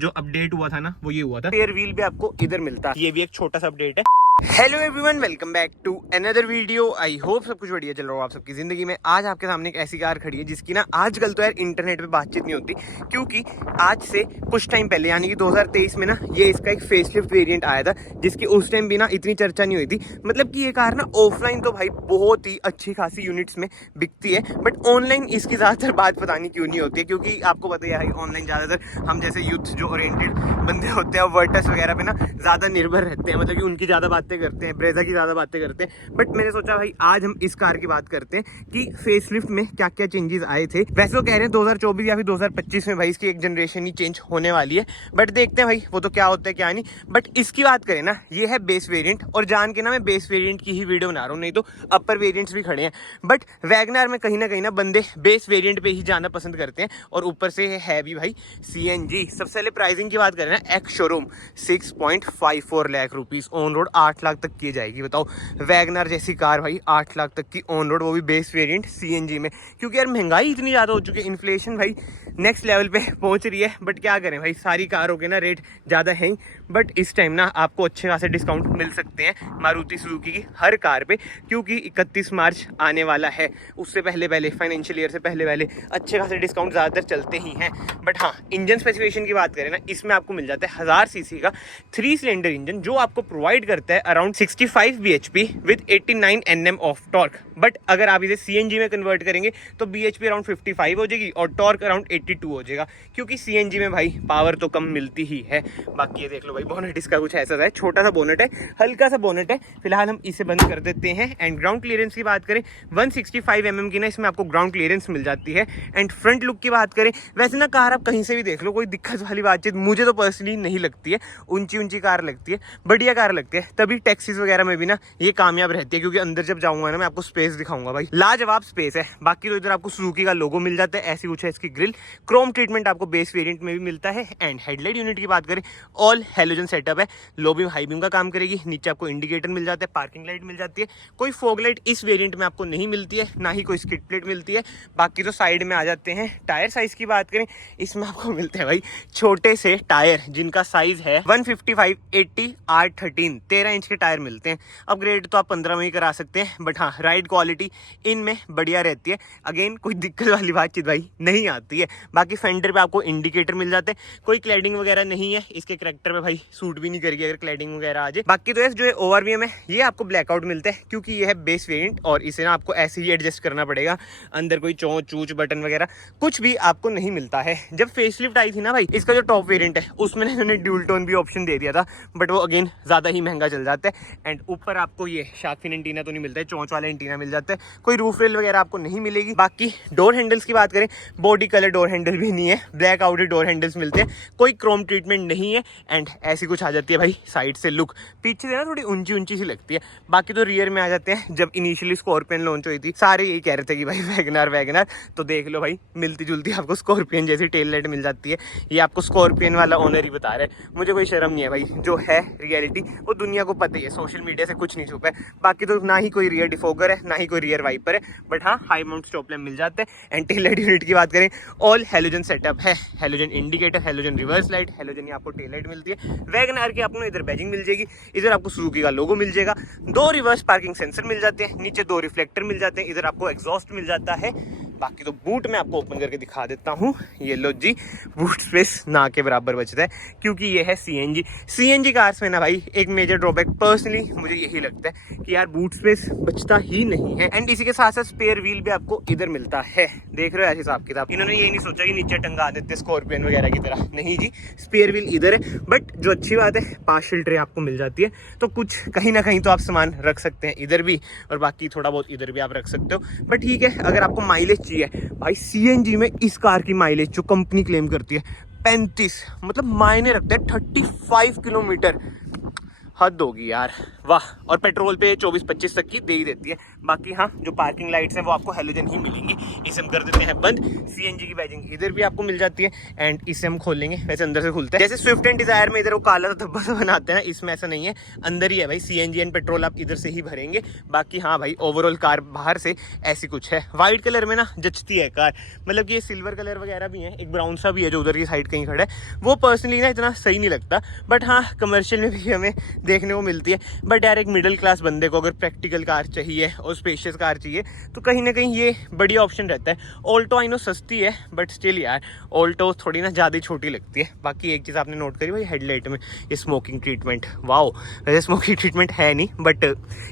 जो अपडेट हुआ था ना वो ये हुआ था, स्पेयर व्हील भी आपको इधर मिलता है। ये भी एक छोटा सा अपडेट है। Hello everyone, welcome back to another video. I hope सब कुछ बढ़िया चल रहा हो आप सबकी जिंदगी में। आज आपके सामने एक ऐसी कार खड़ी है जिसकी ना आजकल तो यार इंटरनेट पे बातचीत नहीं होती, क्योंकि आज से कुछ टाइम पहले यानी कि 2023 में ना ये इसका एक फेसलिफ्ट वेरिएंट आया था, जिसकी उस टाइम भी ना इतनी चर्चा नहीं हुई थी। मतलब कि ये कार ना ऑफलाइन तो भाई बहुत ही अच्छी खासी यूनिट्स में बिकती है, बट ऑनलाइन इसकी ज़्यादातर बात पता नहीं क्यों नहीं होती है, क्योंकि आपको पता है ऑनलाइन ज़्यादातर हम जैसे यूथ जो ओरिएंटेड बंदे होते हैं वर्टस वगैरह पे ना ज़्यादा निर्भर रहते हैं, मतलब कि उनकी ज़्यादा बातें करते हैं, ब्रेजा की ज़्यादा बातें करते हैं। बट मैंने सोचा भाई आज हम इस कार की बात करते हैं कि फेसलिफ्ट में क्या क्या चेंजेस आए थे। वैसे तो कह रहे हैं 2024 या फिर 2025 में भाई इसकी एक जनरेशन ही चेंज होने वाली है, बट देखते हैं भाई वो तो क्या होता है क्या नहीं। बट इसकी बात करें ना, ये है बेस वेरिएंट, और जान के ना मैं बेस वेरिएंट की ही वीडियो बना रहा हूँ, नहीं तो अपर वेरिएंट्स भी खड़े हैं। बट वैगनआर में कहीं ना बंदे बेस वेरिएंट पे ही जाना पसंद करते हैं, और ऊपर से है भी भाई CNG। सबसे पहले प्राइसिंग की बात करें ना, ex showroom 6.54 lakh rupees, on road 8 lakh तक की जाएगी। बताओ वैगनआर जैसी कार भाई 8 लाख तक की ऑन रोड, वो भी बेस वेरिएंट CNG में। क्योंकि यार महंगाई इतनी ज़्यादा हो चुकी है, इन्फ्लेशन भाई नेक्स्ट लेवल पे पहुंच रही है। बट क्या करें भाई, सारी कारों के ना रेट ज़्यादा हैं, बट इस टाइम ना आपको अच्छे खासे डिस्काउंट मिल सकते हैं मारुति सुजुकी की हर कार पे, क्योंकि 31 मार्च आने वाला है। उससे पहले फाइनेंशियल ईयर से पहले अच्छे खासे डिस्काउंट ज़्यादातर चलते ही हैं। बट हाँ, इंजन स्पेसिफिकेशन की बात करें ना, इसमें आपको मिल जाता है 1000 सीसी का 3 सिलेंडर इंजन, जो आपको प्रोवाइड करता है around 65 bhp with 89 Nm of torque. But अगर आप इसे CNG में कन्वर्ट करेंगे तो bhp अराउंड 55 हो जाएगी और टॉर्क अराउंड 82 हो जाएगा, क्योंकि CNG में भाई पावर तो कम मिलती ही है। बाकी ये देख लो भाई, बोनेट इसका कुछ ऐसा है, छोटा सा बोनेट है, हल्का सा बोनेट है। फिलहाल हम इसे बंद कर देते हैं। एंड ग्राउंड क्लियरेंस की बात करें, 165 mm की ना इसमें आपको ग्राउंड क्लियरेंस मिल जाती है। एंड फ्रंट लुक की बात करें, वैसे ना कार आप कहीं से भी देख लो, कोई दिक्कत वाली बातचीत मुझे तो पर्सनली नहीं लगती है। ऊंची कार लगती है, बढ़िया कार लगती है, तभी टैक्सीज वगैरह में भी ना ये कामयाब रहती है। क्योंकि अंदर जब जाऊंगा ना मैं आपको स्पेस दिखाऊंगा भाई, लाजवाब स्पेस है। बाकी तो इधर आपको सुजुकी का लोगो मिल जाता है, ऐसी कुछ है इसकी ग्रिल। क्रोम ट्रीटमेंट आपको बेस वेरिएंट में भी मिलता है। एंड हेडलाइट यूनिट की बात करें, ऑल हेलोजन सेटअप है, लो बीम हाई बीम का काम करेगी। नीचे आपको इंडिकेटर मिल जाता है, पार्किंग लाइट मिल जाती है। कोई फॉग लाइट इस वेरिएंट में आपको नहीं मिलती है, ना ही कोई स्किड प्लेट मिलती है। बाकी तो साइड में आ जाते हैं। टायर साइज की बात करें, इसमें आपको मिलते हैं भाई छोटे से टायर, जिनका साइज है 155/80 R13, 13 इंच के टायर मिलते हैं। अपग्रेड तो आप 15 में ही करा सकते हैं, बट हाँ राइड क्वालिटी इनमें बढ़िया रहती है। अगेन कोई दिक्कत वाली बातचीत भाई नहीं आती है। बाकी फेंडर पे आपको इंडिकेटर मिल जाते हैं, कोई क्लैडिंग वगैरह नहीं है इसके करैक्टर पे भाई, सूट भी नहीं करेगी अगर क्लैडिंग वगैरह आ जाए। बाकी तो जो है ORVM है, ये आपको ब्लैकआउट मिलता है, क्योंकि ये है बेस वेरिएंट, और इसे ना आपको ऐसे ही एडजस्ट करना पड़ेगा। अंदर कोई चोंच चूच बटन वगैरह कुछ भी आपको नहीं मिलता है। जब फेसलिफ्ट आई थी ना भाई, इसका जो टॉप वेरिएंट है उसमें इन्होंने ड्यूल टोन भी ऑप्शन दे दिया था, बट वो अगेन ज्यादा ही महंगा चल जाता है। एंड ऊपर आपको ये शार्क फिन एंटीना तो नहीं मिलता है, चोंच वाला एंटीना मिल जाता है। कोई रूफ रेल वगैरह आपको नहीं मिलेगी। बाकी डोर हैंडल्स की बात करें, बॉडी कलर डोर हैंडल भी नहीं है, ब्लैक आउट डोर हैंडल्स मिलते हैं, कोई क्रोम ट्रीटमेंट नहीं है। एंड ऐसी कुछ आ जाती है भाई साइड से लुक, पीछे से ना थोड़ी ऊंची सी लगती है। बाकी तो रियर में आ जाते हैं, जब इनिशियली स्कॉर्पियन लॉन्च हुई थी सारे यही कह रहे थे कि भाई वैगनआर, तो देख लो भाई मिलती जुलती आपको स्कॉर्पियन जैसी टेल लाइट मिल जाती है। ये आपको स्कॉर्पियन वाला ओनर ही बता रहे हैं, मुझे कोई शर्म नहीं है भाई, जो है रियलिटी वो दुनिया को पता ही है, सोशल मीडिया से कुछ नहीं छुपा है। बाकी तो ना ही कोई रियर डिफोगर है, ना ही कोई रियर वाइपर है, बट हाँ हाई माउंट स्टॉप लैंप मिल जाते हैं। एंड टेल लाइट यूनिट की बात करें, ऑल हेलोजन सेटअप है, halogen indicator, halogen reverse light, halogen ही आपको टेल लाइट मिलती है। वैगनआर की आपको इधर बैजिंग मिल जाएगी, इधर आपको सुजुकी का लोगो मिल जाएगा, 2 रिवर्स पार्किंग सेंसर मिल जाते हैं, नीचे 2 रिफ्लेक्टर मिल जाते हैं, इधर आपको एग्जॉस्ट मिल जाता है। बाकी तो बूट में आपको ओपन करके दिखा देता हूँ, ये लो जी, बूट स्पेस ना के बराबर बचता है, क्योंकि ये है CNG कार्स में ना भाई एक मेजर ड्रॉबैक पर्सनली मुझे यही लगता है कि यार बूट स्पेस बचता ही नहीं है। एंड इसी के साथ साथ स्पेयर व्हील भी आपको इधर मिलता है, देख रहे हो ऐसे हिसाब किताब। इन्होंने ये नहीं सोचा कि नीचे टंगा देते स्कॉर्पियन वगैरह की तरह, नहीं जी, स्पेयर व्हील इधर है। बट जो अच्छी बात है, पार्शियल ट्रे आपको मिल जाती है, तो कुछ कहीं ना कहीं तो आप सामान रख सकते हैं इधर भी, और बाकी थोड़ा बहुत इधर भी आप रख सकते हो। बट ठीक है, अगर आपको माइलेज चाहिए भाई, CNG में इस कार की माइलेज जो कंपनी क्लेम करती है 35, मतलब मायने रखते हैं 35 किलोमीटर। हद होगी यार, वाह। और पेट्रोल पे 24-25 तक की दे ही देती है। बाकी हाँ, जो पार्किंग लाइट्स हैं वो आपको हेलोजन ही मिलेंगी। इसे हम कर देते हैं बंद। सीएनजी की बैजिंग इधर भी आपको मिल जाती है एंड इसे हम खोल लेंगे, वैसे अंदर से खुलता है। जैसे स्विफ्ट एंड डिजायर में इधर वो काला धब्बा सा बनाते हैं ना, इसमें ऐसा नहीं है, अंदर ही है भाई। सीएनजी एंड पेट्रोल आप इधर से ही भरेंगे। बाकी हाँ भाई, ओवरऑल कार बाहर से ऐसी कुछ है। व्हाइट कलर में ना जचती है कार, मतलब कि ये सिल्वर कलर वगैरह भी है, एक ब्राउन सा भी है जो उधर की साइड कहीं खड़ा है, वो पर्सनली ना इतना सही नहीं लगता। बट हाँ, कमर्शियल में भी हमें देखने को मिलती है। बट यार, एक मिडिल क्लास बंदे को अगर प्रैक्टिकल कार चाहिए और स्पेशियस कार चाहिए तो कहीं ना कहीं ये बढ़िया ऑप्शन रहता है। ऑल्टो आई नो सस्ती है, बट स्टिल यार ऑल्टो थोड़ी ना ज़्यादा छोटी लगती है। बाकी एक चीज़ आपने नोट करी भाई, हेडलाइट में ये स्मोकिंग ट्रीटमेंट, वाओ। वैसे स्मोकिंग ट्रीटमेंट है नहीं, बट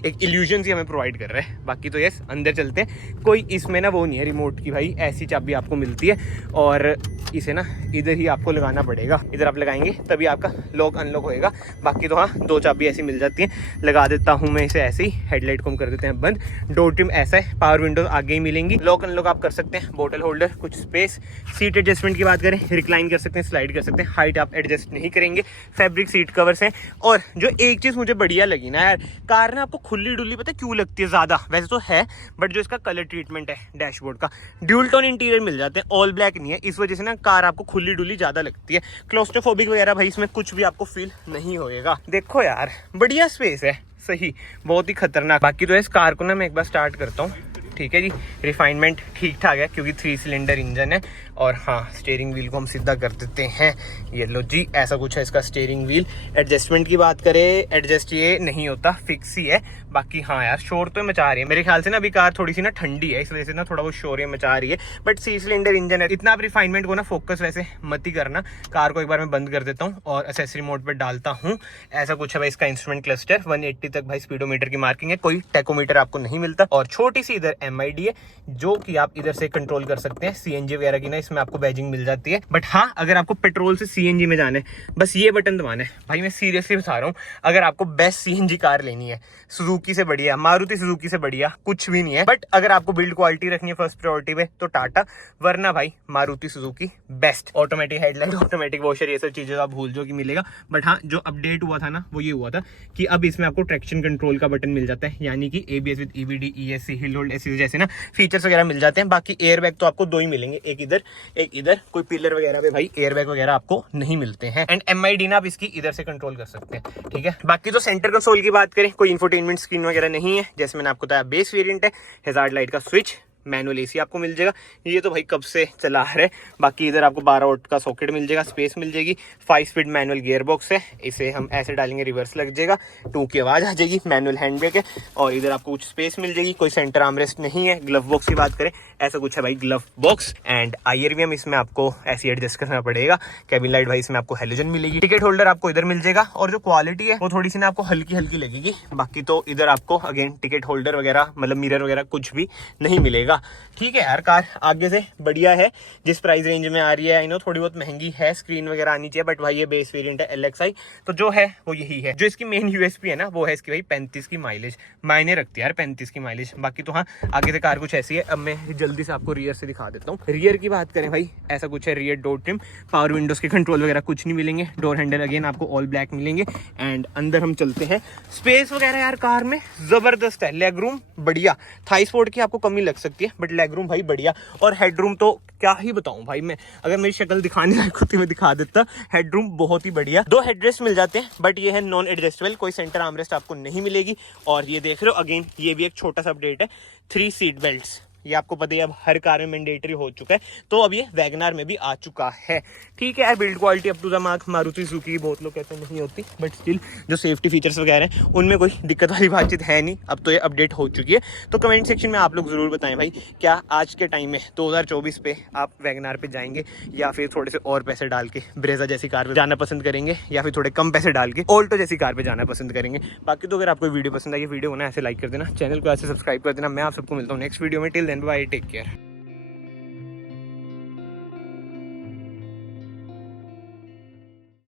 एक इल्यूजन ही हमें प्रोवाइड कर रहा है। बाकी तो यस, अंदर चलते हैं। कोई इसमें ना वो नहीं है रिमोट की भाई, ऐसी चाबी आपको मिलती है और इसे ना इधर ही आपको लगाना पड़ेगा। इधर आप लगाएंगे तभी आपका लॉक अनलॉक होएगा। बाकी तो हाँ, 2 चाबी ऐसी मिल जाती हैं। लगा देता हूँ मैं इसे ऐसे ही। हेडलाइट को हम कर देते हैं बंद। डोर ट्रिम ऐसा है, पावर विंडोज आगे ही मिलेंगी। लॉक अनलॉक आप कर सकते हैं। बोतल होल्डर, कुछ स्पेस। सीट एडजस्टमेंट की बात करें, रिक्लाइन कर सकते हैं, स्लाइड कर सकते हैं। हाइट आप एडजस्ट नहीं करेंगे। फैब्रिक सीट कवर्स हैं। और जो एक चीज़ मुझे बढ़िया लगी ना यार, कार ना आपको खुली डुली पता है क्यों लगती है ज़्यादा, वैसे तो है, बट जो इसका कलर ट्रीटमेंट है डैशबोर्ड का, ड्यूल टोन इंटीरियर मिल जाते हैं, ऑल ब्लैक नहीं है। इस वजह से ना कार आपको खुली डुली ज़्यादा लगती है। क्लोस्ट्रोफोबिक वगैरह भाई इसमें कुछ भी आपको फील नहीं होएगा। देखो यार, बढ़िया स्पेस है, सही, बहुत ही खतरनाक। बाकी तो इस कार को ना मैं एक बार स्टार्ट करता हूँ। ठीक है जी, रिफाइनमेंट ठीक ठाक है क्योंकि 3 सिलेंडर इंजन है। और हाँ, स्टीयरिंग व्हील को हम सीधा कर देते हैं। ये लो जी, ऐसा कुछ है इसका स्टीयरिंग व्हील। एडजस्टमेंट की बात करें, एडजस्ट ये नहीं होता, फिक्स ही है। बाकी हाँ यार, शोर तो मचा रही है मेरे ख्याल से ना। अभी कार थोड़ी सी ना ठंडी है, इस वजह से ना थोड़ा बहुत शोर मचा रही है। बट 3 सिलेंडर इंजन है, इतना आप रिफाइनमेंट को ना फोकस वैसे मत ही करना। कार को एक बार मैं बंद कर देता हूँ और एसेसरी मोड पर डालता हूँ। ऐसा कुछ है भाई इसका इंस्ट्रूमेंट क्लस्टर। 180 तक भाई स्पीडोमीटर की मार्किंग है, कोई टेकोमीटर आपको नहीं मिलता। और छोटी सी इधर MID है जो कि आप इधर से कंट्रोल कर सकते हैं। CNG वगैरह की ना इसमें आपको बैजिंग मिल जाती है। बट हाँ, अगर आपको पेट्रोल से CNG में जाना है, बस ये बटन दबाना है भाई। मैं सीरियसली बता रहा हूँ, अगर आपको बेस्ट CNG कार लेनी है, सुजुकी से बढ़िया, मारुति सुजुकी से बढ़िया कुछ भी नहीं है। बट अगर आपको बिल्ड क्वालिटी रखनी है फर्स्ट प्रायोरिटी पे तो टाटा, वरना भाई Maruti Suzuki best. Automatic headlight, automatic washer, ये सब चीजें आप भूल जो कि मिलेगा। बट हाँ, जो अपडेट हुआ था ना वो ये हुआ था कि अब इसमें आपको ट्रैक्शन कंट्रोल का बटन मिल जाता है, यानी कि ABS with EBD, ESC, hill hold, ऐसे जैसे ना फीचर्स वगैरह मिल जाते हैं। बाकी एयर बैग तो आपको 2 ही मिलेंगे, एक इधर एक इधर। कोई पिलर वगैरह पे भाई एयर बैग वगैरह आपको नहीं मिलते हैं। एंड MID ना आप इसकी इधर से कंट्रोल कर सकते हैं। ठीक है, बाकी तो सेंटर कंसोल की बात करें, कोई इंफोटेनमेंट स्क्रीन वगैरह नहीं है। जैसे मैंने आपको बताया, बेस वेरिएंट है। हैजार्ड लाइट का स्विच, मैनुअल AC आपको मिल जाएगा, ये तो भाई कब से चला रहा है। बाकी इधर आपको 12 वोल्ट का सॉकेट मिल जाएगा, स्पेस मिल जाएगी। 5 स्पीड मैनुअल गियर बॉक्स है, इसे हम ऐसे डालेंगे रिवर्स लग जाएगा, 2 की आवाज आ जाएगी। मैनुअल हैंड ब्रेक है और इधर आपको कुछ स्पेस मिल जाएगी। कोई सेंटर आर्मरेस्ट नहीं है। ग्लव बॉक्स की बात करें, ऐसा कुछ है भाई ग्लव बॉक्स। एंड IR इसमें आपको ऐसे एडजस्ट करना पड़ेगा। कैबिन लाइट भाई इसमें आपको हेलोजन मिलेगी। टिकट होल्डर आपको इधर मिल जाएगा और जो क्वालिटी है वो थोड़ी सी ना आपको हल्की हल्की लगेगी। बाकी तो इधर आपको अगेन टिकट होल्डर वगैरह, मतलब मिरर वगैरह कुछ भी नहीं मिलेगा। ठीक है यार, कार आगे से बढ़िया है। जिस प्राइस रेंज में आ रही है, आई नो थोड़ी बहुत महंगी है, स्क्रीन वगैरह आनी चाहिए, बट भाई ये बेस वेरिएंट है LXI, तो जो है वो यही है। जो इसकी मेन USP है ना, वो है इसकी भाई 35 की माइलेज। मायने रखती है यार 35 की माइलेज। बाकी तो हाँ, आगे से कार कुछ ऐसी है। अब मैं जल्दी से आपको रियर से दिखा देता हूँ। रियर की बात करें भाई, ऐसा कुछ है। Rear door trim, power Windows के कंट्रोल वगैरह कुछ नहीं मिलेंगे। डोर हैंडल अगेन आपको ऑल ब्लैक मिलेंगे। एंड अंदर हम चलते हैं। स्पेस वगैरह यार कार में जबरदस्त है। लेग रूम बढ़िया, थाई स्पोर्ट की आपको कमी लग सकती है, बट लेग रूम भाई बढ़िया। और हेडरूम तो क्या ही बताऊं भाई, मैं अगर मेरी शक्ल दिखाने लायक होती मैं दिखा देता। हेडरूम बहुत ही बढ़िया। 2 हेडरेस्ट मिल जाते हैं, बट ये है नॉन एडजस्टेबल, कोई सेंटर आर्मरेस्ट आपको नहीं मिलेगी। और ये देख रहे हो, अगेन ये भी एक छोटा सा अपडेट है, 3 सीट बेल्ट्स। ये आपको पता है अब हर कार में मैंडेटरी हो चुका है, तो अब ये वैगनार में भी आ चुका है। ठीक है, build quality up to the mark. Maruti Suzuki बहुत लोग कहते नहीं होती, बट स्टिल जो सेफ्टी फीचर्स वगैरह हैं उनमें कोई दिक्कत वाली बातचीत है नहीं। अब तो ये अपडेट हो चुकी है। तो कमेंट सेक्शन में आप लोग जरूर बताएं भाई, क्या आज के टाइम में 2024 पे आप वैगनार पे जाएंगे या फिर थोड़े से और पैसे डाल के ब्रेजा जैसी कार पे जाना पसंद करेंगे, या फिर थोड़े कम पैसे डाल के ऑल्टो जैसी कार पे जाना पसंद करेंगे। बाकी तो अगर आपको वीडियो पसंद आई, वीडियो को ना ऐसे लाइक कर देना, चैनल को ऐसे सब्सक्राइब कर देना। मैं आप सबको मिलता हूँ नेक्स्ट वीडियो में। Till then bye, take care.